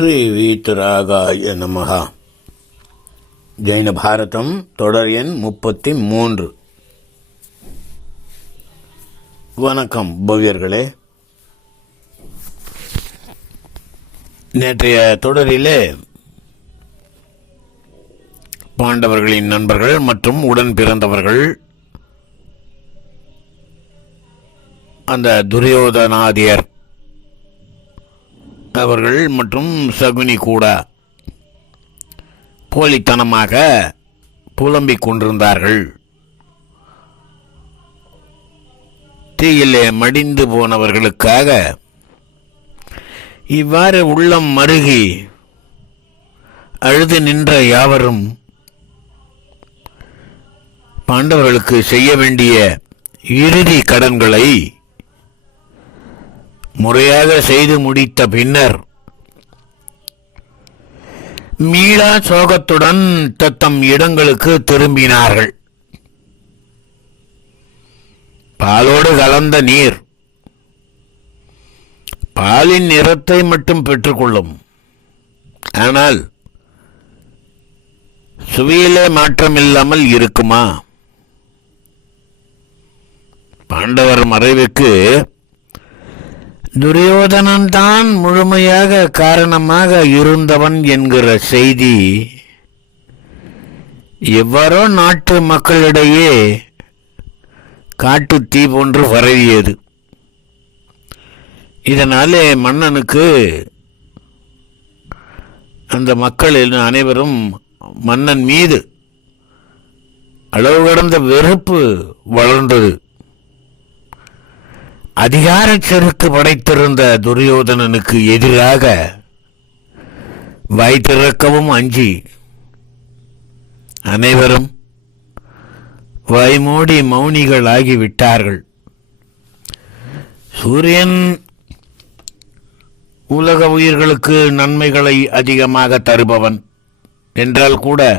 ஸ்ரீ வீதராகாய நமஹ. ஜெயின பாரதம் தொடர் எண் 33. வணக்கம் பவ்யர்களே. நேற்றைய தொடரிலே பாண்டவர்களின் நண்பர்கள் மற்றும் உடன் பிறந்தவர்கள் அந்த துரியோதனாதியர் அவர்கள் மற்றும் சகுனி கூட போலித்தனமாக புலம்பிக் கொண்டிருந்தார்கள். தீயிலே மடிந்து போனவர்களுக்காக இவ்வாறு உள்ளம் மருகி அழுது நின்ற யாவரும் பாண்டவர்களுக்கு செய்ய வேண்டிய இறுதி கடன்களை முறையாக செய்து முடித்த பின்னர் மீளா சோகத்துடன் தத்தம் இடங்களுக்கு திரும்பினார்கள். பாலோடு கலந்த நீர் பாலின் நிறத்தை மட்டும் பெற்றுக்கொள்ளும், ஆனால் சுவையிலே மாற்றமில்லாமல் இருக்குமா? பாண்டவர் மறைவுக்கு துரியோதனன் தான் முழுமையாக காரணமாக இருந்தவன் என்கிற செய்தி எவ்வாறோ நாட்டு மக்களிடையே காட்டு தீ போன்று பரவியது. இதனாலே மன்னனுக்கு அந்த மக்கள் அனைவரும் மன்னன் மீது அளவு கடந்த வெறுப்பு வளர்ந்தது. அதிகார செருக்கு படைத்திருந்த துரியோதனனுக்கு எதிராக வாய் திறக்கவும் அஞ்சி அனைவரும் வாய்மூடி மௌனிகள் ஆகிவிட்டார்கள். சூரியன் உலக உயிர்களுக்கு நன்மைகளை அதிகமாக தருபவன் என்றால் கூட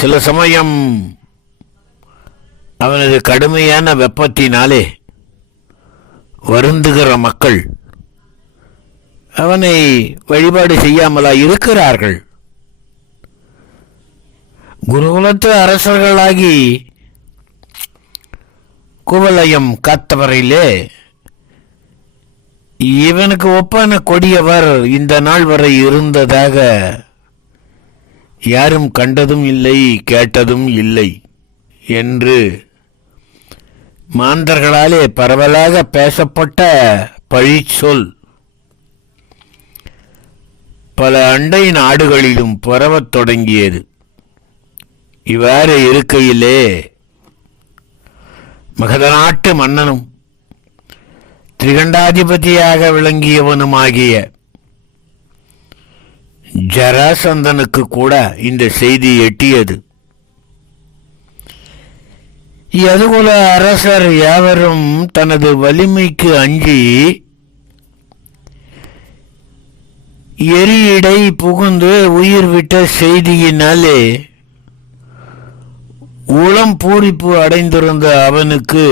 சில சமயம் அவனது கடுமையான வெப்பத்தினாலே வருந்துகிற மக்கள் அவனை வழிபாடு செய்யாமலா இருக்கிறார்கள். குருகுலத்து அரசர்களாகி குவலயம் காத்தவரையிலே இவனுக்கு ஒப்பான கொடியவர் இந்த நாள் வரை இருந்ததாக யாரும் கண்டதும் இல்லை, கேட்டதும் இல்லை என்று மாந்தர்களாலே பரவலாக பேசப்பட்ட பழிச்சொல் பல அண்டை நாடுகளிலும் பரவத் தொடங்கியது. இவ்வாறு இருக்கையிலே மகத நாட்டு மன்னனும் திரிகண்டாதிபதியாக விளங்கியவனுமாகிய ஜராசந்தனுக்கு கூட இந்த செய்தி எட்டியது. யதுகுல அரசர் யாவரும் தனது வலிமைக்கு அஞ்சி எரியிடை புகுந்து உயிர் விட்ட செய்தியினாலே உளம் பூரிப்பு அடைந்திருந்த அவனுக்கு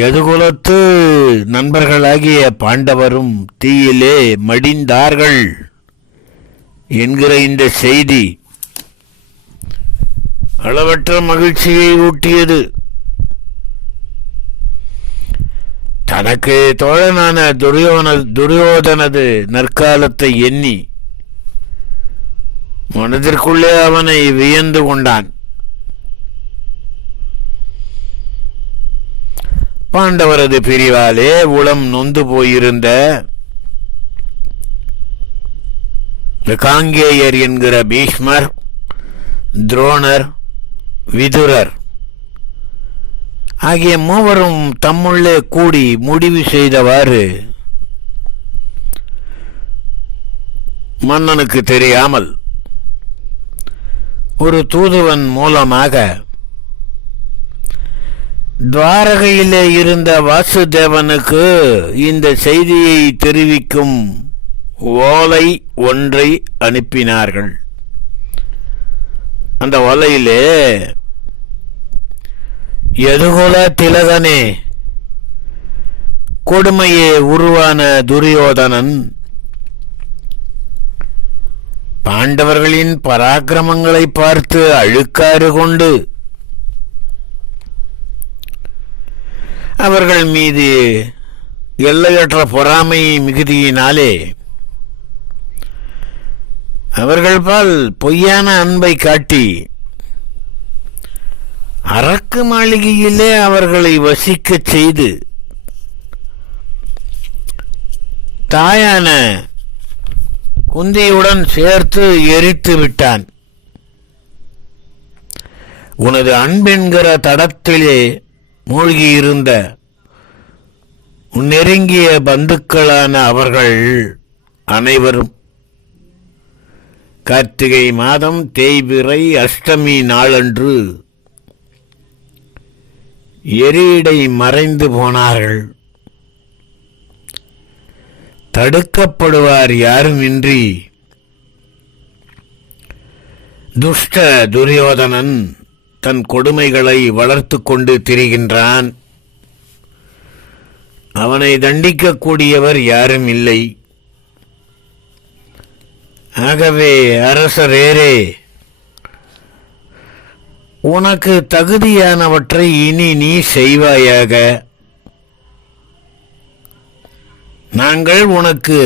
யதுகுலத்து நண்பர்களாகிய பாண்டவரும் தீயிலே மடிந்தார்கள் என்கிற இந்த செய்தி அளவற்ற மகிழ்ச்சியை ஊட்டியது. தனக்கு தோழனான துரியோதனது நற்காலத்தை எண்ணி மனதிற்குள்ளே அவனை வியந்து கொண்டான். பாண்டவரது பிரிவாலே உளம் நொந்து போயிருந்த காங்கேயர் என்கிற பீஷ்மர், துரோணர், விதுரர் ஆகிய மூவரும் தம்முள்ளே கூடி முடிவு செய்தவாறு மன்னனுக்கு தெரியாமல் ஒரு தூதுவன் மூலமாக துவாரகையிலே இருந்த வாசுதேவனுக்கு இந்த செய்தியை தெரிவிக்கும் ஓலை ஒன்றை அனுப்பினார்கள். அந்த ஓலையிலே யதுகுல திலகனே, கொடுமையே உருவான துரியோதனன் பாண்டவர்களின் பராக்கிரமங்களை பார்த்து அழுக்காறு கொண்டு அவர்கள் மீது எல்லையற்ற பொறாமை மிகுதியினாலே அவர்கள் பால் பொய்யான அன்பை காட்டி அரக்கு மாளிகையிலே அவர்களை வசிக்கச் செய்து தாயான குந்தியுடன் சேர்த்து எரித்து விட்டான். உனது அன்பென்கிற தடத்திலே மூழ்கியிருந்த நெருங்கிய பந்துக்களான அவர்கள் அனைவரும் கார்த்திகை மாதம் தேய்பிறை அஷ்டமி நாளன்று எரியிடை மறைந்து போனார்கள். தடுக்கப்படுவார் யாருமின்றி துஷ்ட துரியோதனன் தன் கொடுமைகளை வளர்த்து கொண்டு திரிகின்றான். அவனை தண்டிக்கக்கூடியவர் யாரும் இல்லை. ஆகவே அரசரேரே, உனக்கு தகுதியானவற்றை இனி நீ செய்வாயாக. நாங்கள் உனக்கு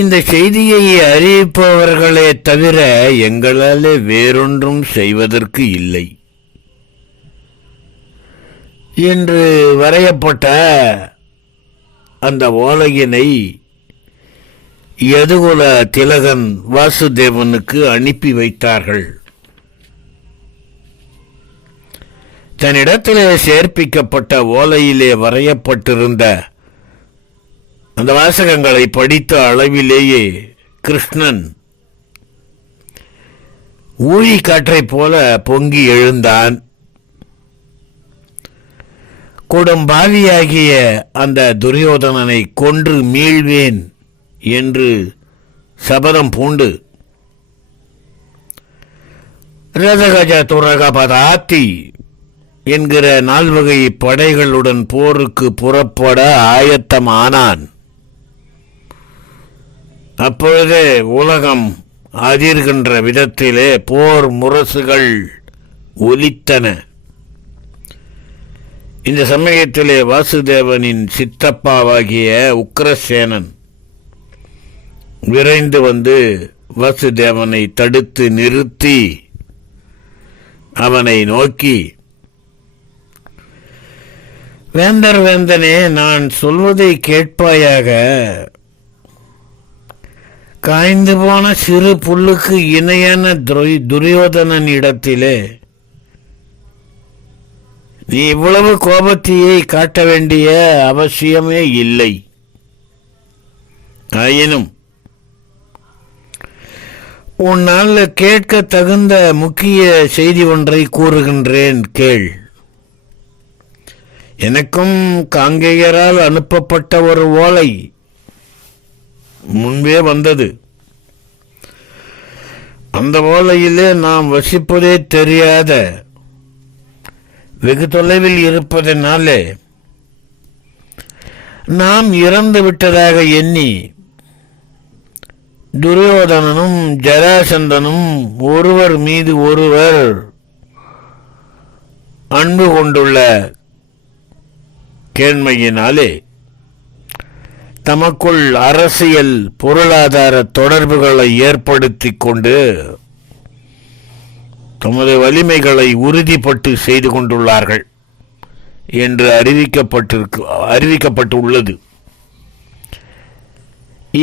இந்த செய்தியை அறிவிப்பவர்களே தவிர எங்களாலே வேறொன்றும் செய்வதற்கு இல்லை என்று வரையப்பட்ட அந்த ஓலையினை யதுகுல திலகன் வாசுதேவனுக்கு அனுப்பி வைத்தார்கள். தன்னிடத்திலே சேர்ப்பிக்கப்பட்ட ஓலையிலே வரையப்பட்டிருந்த அந்த வாசகங்களை படித்த அளவிலேயே கிருஷ்ணன் ஊழி காற்றைப் போல பொங்கி எழுந்தான். கொடும்பாவியாகிய அந்த துரியோதனனை கொன்று மீள்வேன் என்று சபதம் பூண்டு ரதகஜ துரகபதாத்தி என்கிற 4 வகை படைகளுடன் போருக்கு புறப்பட ஆயத்தமானான். அப்பொழுது உலகம் அதிர்கின்ற விதத்திலே போர் முரசுகள் ஒலித்தன. இந்த சமயத்திலே வாசுதேவனின் சித்தப்பாவாகிய உக்கிரசேனன் விரைந்து வந்து வாசுதேவனை தடுத்து நிறுத்தி அவனை நோக்கி, வேந்தனே, நான் சொல்வதை கேட்பாயாக. காய்ந்து போன சிறு புல்லுக்கு இணையான துரியோதனன் இடத்திலே நீ இவ்வளவு கோபத்தையை காட்ட வேண்டிய அவசியமே இல்லை. ஆயினும் உன்னால் கேட்க தகுந்த முக்கிய செய்தி ஒன்றை கூறுகின்றேன், கேள். எனக்கும் காங்கேயரால் அனுப்பப்பட்ட ஒரு ஓலை முன்பே வந்தது. அந்த ஓலையிலே நாம் வசிப்பதே தெரியாத வெகு தொலைவில் இருப்பதனாலே நாம் இறந்து விட்டதாக எண்ணி துரியோதனனும் ஜராசந்தனும் ஒருவர் மீது ஒருவர் அன்பு கொண்டுள்ள கேண்மையினாலே தமக்குள் அரசியல் பொருளாதார தொடர்புகளை ஏற்படுத்தி கொண்டு தமது வலிமைகளை உறுதிப்பட்டு செய்து கொண்டுள்ளார்கள் என்று அறிவிக்கப்பட்டுள்ளது.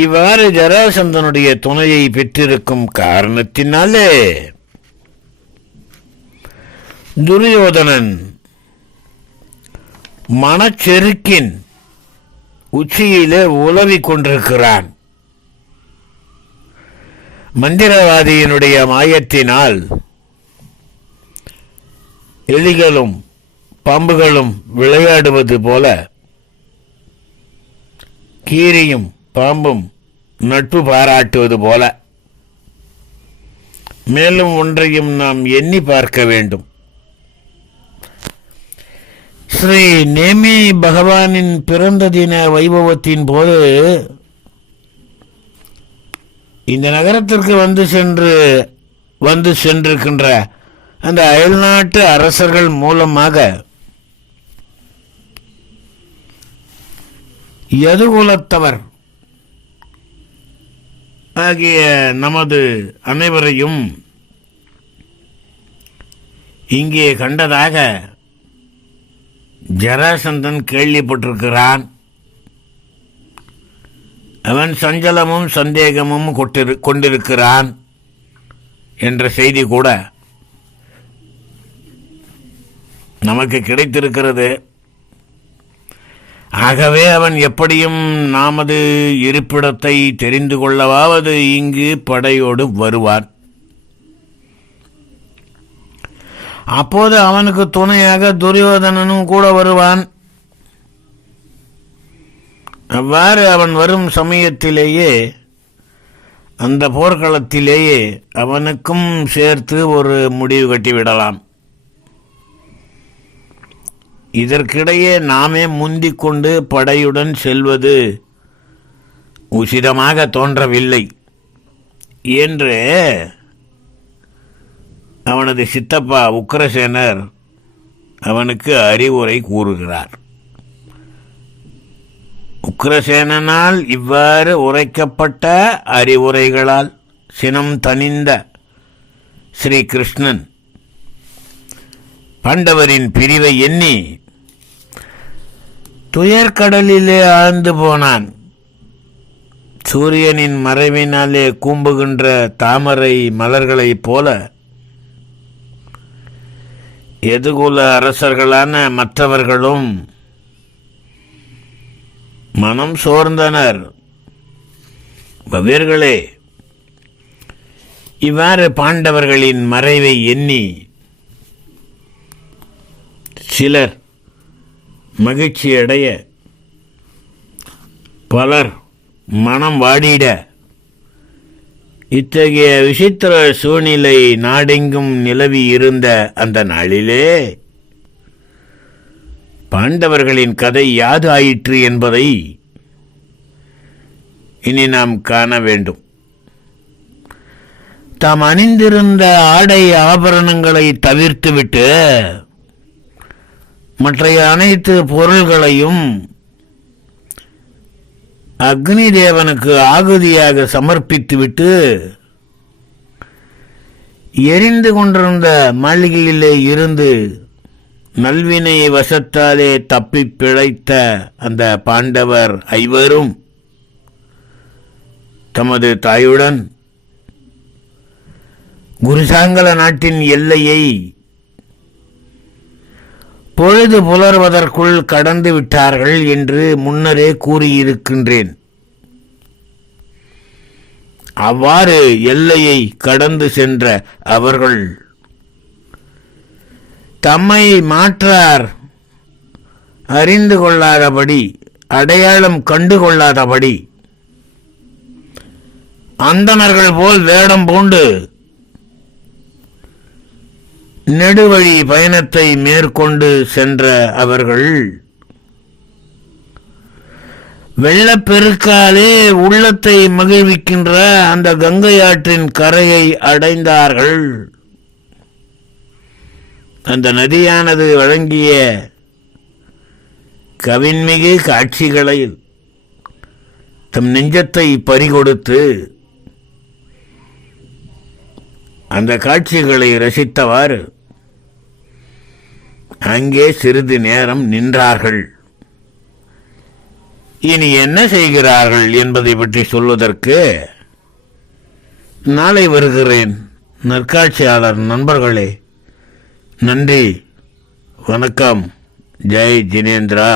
இவ்வாறு ஜராசந்தனுடைய துணையை பெற்றிருக்கும் காரணத்தினாலே துரியோதனன் மனச்செருக்கின் உச்சியிலே உலவிக் கொண்டிருக்கிறான். மந்திரவாதியினுடைய மாயத்தினால் எலிகளும் பாம்புகளும் விளையாடுவது போல கீரியும் பாம்பும் நட்பு பாராட்டுவது போல மேலும் ஒன்றையும் நாம் எண்ணி பார்க்க வேண்டும். ஸ்ரீ நேமி பகவானின் பிறந்த தின வைபவத்தின் போது இந்த நகரத்திற்கு வந்து சென்றிருக்கின்ற அந்த அயல்நாட்டு அரசர்கள் மூலமாக யதுகுலத்தவர் ஆகிய நமது அனைவரையும் இங்கே கண்டதாக ஜராசந்தன் கேள்விப்பட்டிருக்கிறான். அவன் சஞ்சலமும் சந்தேகமும் கொண்டிருக்கிறான் என்ற செய்தி கூட நமக்கு கிடைத்திருக்கிறது. ஆகவே அவன் எப்படியும் நமது இருப்பிடத்தை தெரிந்து கொள்ளவாவது இங்கு படையோடு வருவான். அப்போது அவனுக்கு துணையாக துரியோதனனும் கூட வருவான். அவ்வாறு அவன் வரும் சமயத்திலேயே அந்த போர்க்களத்திலேயே அவனுக்கும் சேர்த்து ஒரு முடிவு கட்டிவிடலாம். இதற்கிடையே நாமே முந்திக் கொண்டு படையுடன் செல்வது உசிதமாக தோன்றவில்லை என்று அவனது சித்தப்பா உக்கிரசேனர் அவனுக்கு அறிவுரை கூறுகிறார். உக்கிரசேனனால் இவ்வாறு உரைக்கப்பட்ட அறிவுரைகளால் சினம் தணிந்த ஸ்ரீ கிருஷ்ணன் பாண்டவரின் பிரிவை எண்ணி துயர்கடலிலே ஆழ்ந்து போனான். சூரியனின் மறைவினாலே கூம்புகின்ற தாமரை மலர்களைப் போல எதுகுல அரசர்களான மற்றவர்களும் மனம் சோர்ந்தனர். பவீர்களே, இவ்வாறு பாண்டவர்களின் மறைவை எண்ணி சிலர் மகிழ்ச்சியடைய, பலர் மனம் வாடிட, இத்தகைய விசித்திர சூழ்நிலை நாடெங்கும் நிலவி இருந்த அந்த நாளிலே பாண்டவர்களின் கதை யாது ஆயிற்று என்பதை இனி நாம் காண வேண்டும். தாம் அணிந்திருந்த ஆடை ஆபரணங்களை தவிர்த்துவிட்டு மற்ற அனைத்து பொருள்களையும் அக்னி தேவனுக்கு ஆகுதியாக சமர்ப்பித்துவிட்டு எரிந்து கொண்டிருந்த மாளிகையிலே இருந்து நல்வினை வசத்தாலே தப்பி பிழைத்த அந்த பாண்டவர் ஐவரும் தமது தாயுடன் குருசாங்கல நாட்டின் எல்லையை பொழுது புலர்வதற்குள் கடந்து விட்டார்கள் என்று முன்னரே கூறியிருக்கின்றேன். அவ்வாறு எல்லையை கடந்து சென்ற அவர்கள் தம்மை மாற்றார் அறிந்து கொள்ளாதபடி, அடையாளம் கண்டு கொள்ளாதபடி அந்தணர்கள் போல் வேடம் பூண்டு நெடுவழி பயணத்தை மேற்கொண்டு சென்ற அவர்கள் வெள்ளப்பெருக்காலே உள்ளத்தை மகிழ்விக்கின்ற அந்த கங்கை ஆற்றின் கரையை அடைந்தார்கள். அந்த நதியானது வழங்கிய கவின்மிகு காட்சிகளை தம் நெஞ்சத்தை பறிகொடுத்து அந்த காட்சிகளை ரசித்தவாறு அங்கே சிறிது நேரம் நின்றார்கள். இனி என்ன செய்கிறார்கள் என்பதை பற்றி சொல்வதற்கு நாளை வருகிறேன். நற்காட்சியாளர் நண்பர்களே, நன்றி, வணக்கம். ஜெய் ஜினேந்திரா.